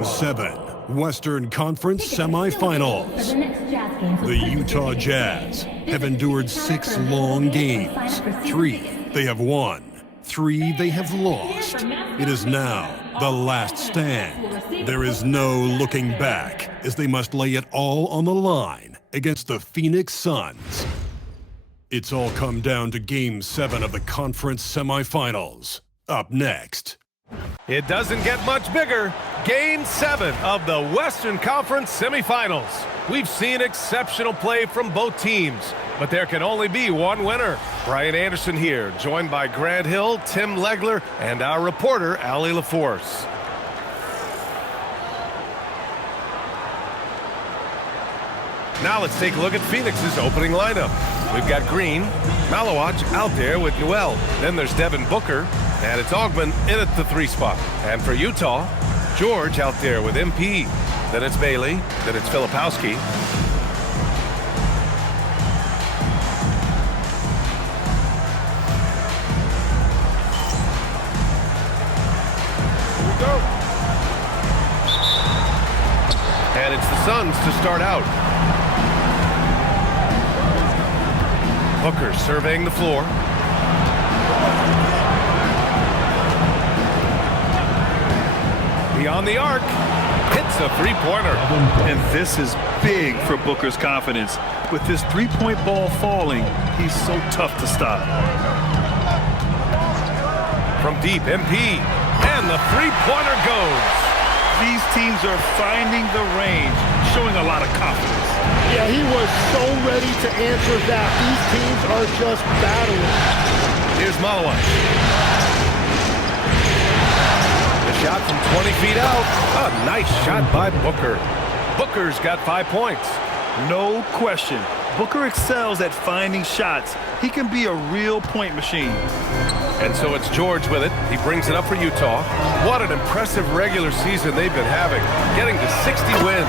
Game 7, Western Conference Semifinals. The Utah Jazz have endured 6 long games. 3 they have won, 3 they have lost. It is now the last stand. There is no looking back as they must lay it all on the line against the Phoenix Suns. It's all come down to Game 7 of the conference semifinals. Up next. It doesn't get much bigger. Game 7 of the Western Conference semifinals. We've seen exceptional play from both teams, but there can only be one winner. Brian Anderson here, joined by Grant Hill, Tim Legler, and our reporter, Allie LaForce. Now let's take a look at Phoenix's opening lineup. We've got Green, Malawach out there with Newell. Then there's Devin Booker, and it's Augman in at the 3 spot. And for Utah, George out there with MP. Then it's Bailey, then it's Filipowski. Here we go. And it's the Suns to start out. Booker surveying the floor. Beyond the arc, hits a 3-pointer. And this is big for Booker's confidence. With this 3-point ball falling, he's so tough to stop. From deep, MP, and the 3-pointer goes. These teams are finding the range, showing a lot of confidence. Yeah, he was so ready to answer that. These teams are just battling. Here's Malawach. The shot from 20 feet out. A nice shot by Booker. Booker's got 5 points. No question. Booker excels at finding shots. He can be a real point machine. And so it's George with it. He brings it up for Utah. What an impressive regular season they've been having, getting to 60 wins.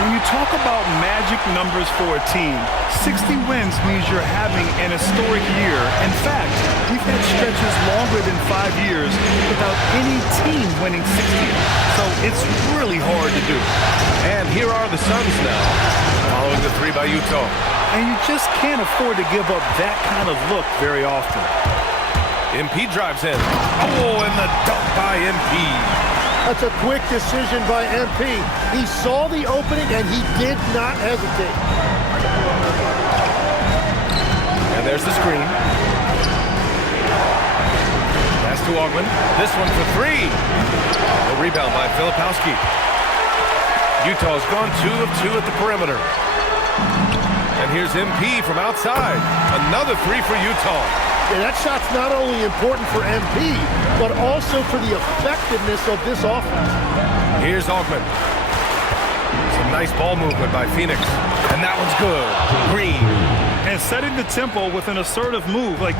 When you talk about magic numbers for a team, 60 wins means you're having an historic year. In fact, we've had stretches longer than 5 years without any team winning 60. So it's really hard to do. And here are the Suns now, following the 3 by Utah. And you just can't afford to give up that kind of look very often. MP drives in. Oh, and the dunk by MP. That's a quick decision by MP. He saw the opening and he did not hesitate. And there's the screen. Pass to Augman. This one for 3. The rebound by Filipowski. Utah's gone 2 of 2 at the perimeter. And here's MP from outside. Another 3 for Utah. Yeah, that shot's not only important for MP, but also for the effectiveness of this offense. Here's Augman. Some nice ball movement by Phoenix. And that one's good. Green. And setting the tempo with an assertive move. Like,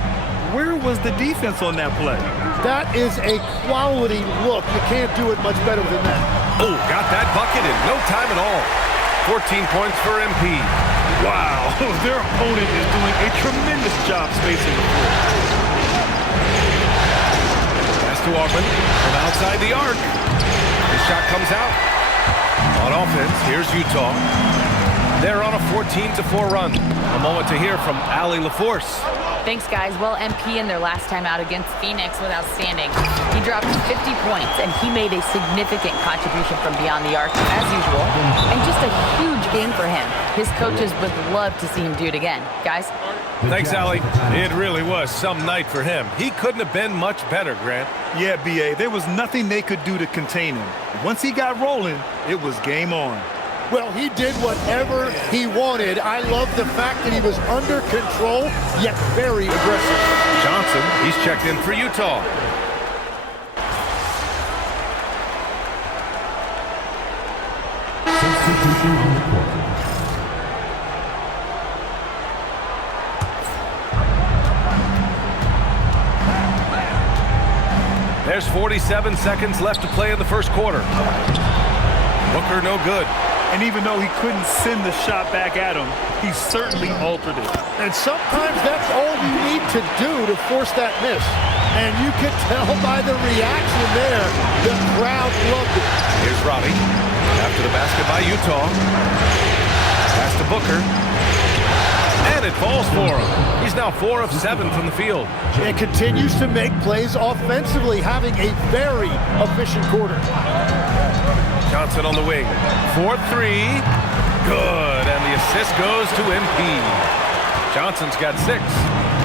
where was the defense on that play? That is a quality look. You can't do it much better than that. Oh, got that bucket in no time at all. 14 points for MP. Wow, their opponent is doing a tremendous job spacing the floor. Pass to Augman from outside the arc. His shot comes out. On offense, here's Utah. They're on a 14-4 run. A moment to hear from Allie LaForce. Thanks, guys. Well, MP in their last time out against Phoenix was outstanding. He dropped 50 points, and he made a significant contribution from beyond the arc, as usual. And just a huge game for him. His coaches would love to see him do it again. Guys? Thanks, Allie. It really was some night for him. He couldn't have been much better, Grant. Yeah, B.A., there was nothing they could do to contain him. Once he got rolling, it was game on. Well, he did whatever he wanted. I love the fact that he was under control, yet very aggressive. Johnson, he's checked in for Utah. Substitution on the court. There's 47 seconds left to play in the first quarter. Booker no good. And even though he couldn't send the shot back at him, he certainly altered it. And sometimes that's all you need to do to force that miss. And you can tell by the reaction there, the crowd loved it. Here's Robbie. After the basket by Utah. Pass to Booker. And it falls for him. He's now 4 of 7 from the field. And continues to make plays offensively, having a very efficient quarter. Johnson on the wing. 4-3. Good. And the assist goes to MP. Johnson's got 6.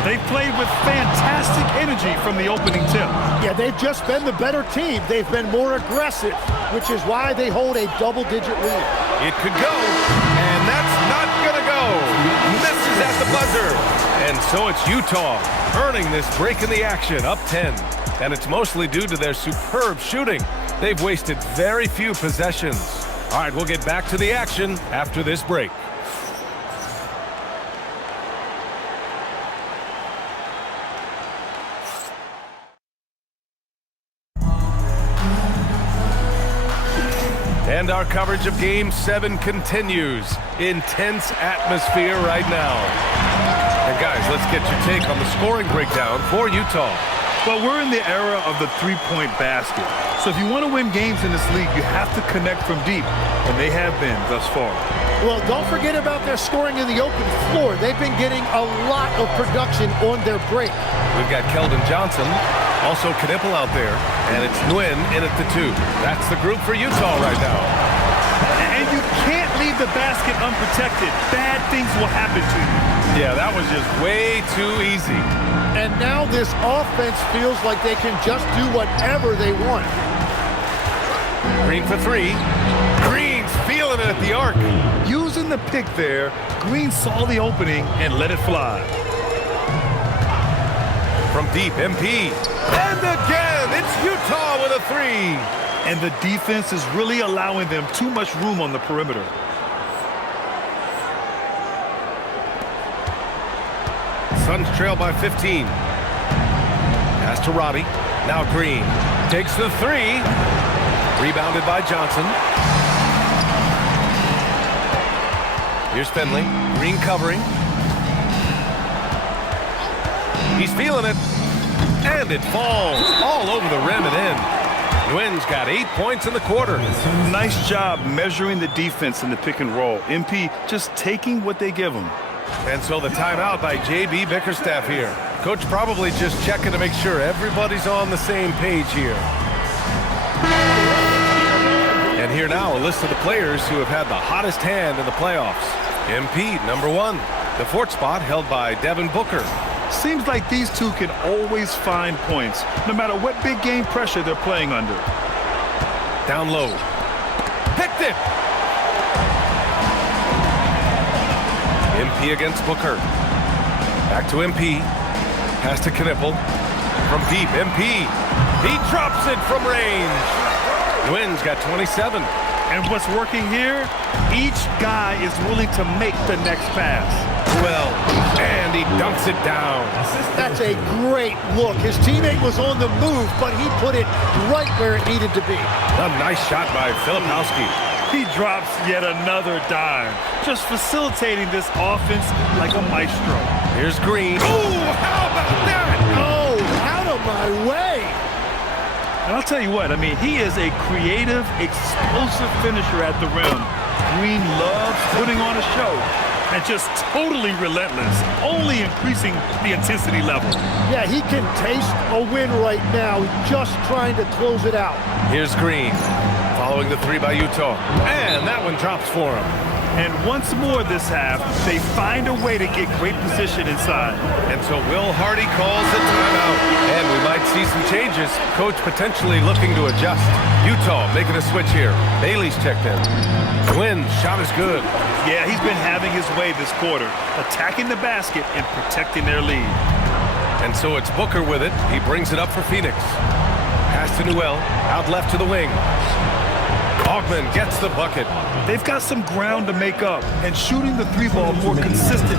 They played with fantastic energy from the opening tip. Yeah, they've just been the better team. They've been more aggressive, which is why they hold a double-digit lead. It could go, and that's not going to go. Misses at the buzzer. And so it's Utah earning this break in the action, up 10. And it's mostly due to their superb shooting. They've wasted very few possessions. All right, we'll get back to the action after this break. And our coverage of Game 7 continues. Intense atmosphere right now. And guys, let's get your take on the scoring breakdown for Utah. Well, we're in the era of the three-point basket. So if you want to win games in this league, you have to connect from deep. And they have been thus far. Well, don't forget about their scoring in the open floor. They've been getting a lot of production on their break. We've got Keldon Johnson, also Knipple out there, and it's Nguyen in at the 2. That's the group for Utah right now. And you can't leave the basket unprotected. Bad things will happen to you. Yeah, that was just way too easy. And now this offense feels like they can just do whatever they want. Green for 3. Green's feeling it at the arc. Using the pick there, Green saw the opening and let it fly. From deep, MP. And again, it's Utah with a 3. And the defense is really allowing them too much room on the perimeter. Suns trail by 15. Pass to Robbie. Now Green takes the 3. Rebounded by Johnson. Here's Finley. Green covering. He's feeling it. And it falls all over the rim and in. Nguyen's got 8 points in the quarter. Nice job measuring the defense in the pick and roll. MP just taking what they give him. And so the timeout by J.B. Bickerstaff here. Coach probably just checking to make sure everybody's on the same page here. And here now a list of the players who have had the hottest hand in the playoffs. MP, number 1. The 4th spot held by Devin Booker. Seems like these two can always find points, no matter what big game pressure they're playing under. Down low. Picked it! MP against Booker. Back to MP. Pass to Knipple. From deep, MP. He drops it from range. Nguyen's got 27. And what's working here? Each guy is willing to make the next pass. Well, and he dunks it down. That's a great look. His teammate was on the move, but he put it right where it needed to be. A nice shot by Filipowski. He drops yet another dime, just facilitating this offense like a maestro. Here's Green. Ooh, how about that? Oh, out of my way. And I'll tell you what, I mean, he is a creative, explosive finisher at the rim. Green loves putting on a show and just totally relentless, only increasing the intensity level. Yeah, he can taste a win right now, just trying to close it out. Here's Green, following the 3 by Utah. And that one drops for him. And once more this half, they find a way to get great position inside. And so Will Hardy calls the timeout. And we might see some changes. Coach potentially looking to adjust. Utah making a switch here. Bailey's checked in. Nguyen's shot is good. Yeah, he's been having his way this quarter, attacking the basket and protecting their lead. And so it's Booker with it. He brings it up for Phoenix. Pass to Newell, out left to the wing. Augman gets the bucket. They've got some ground to make up, and shooting the 3 ball more consistent.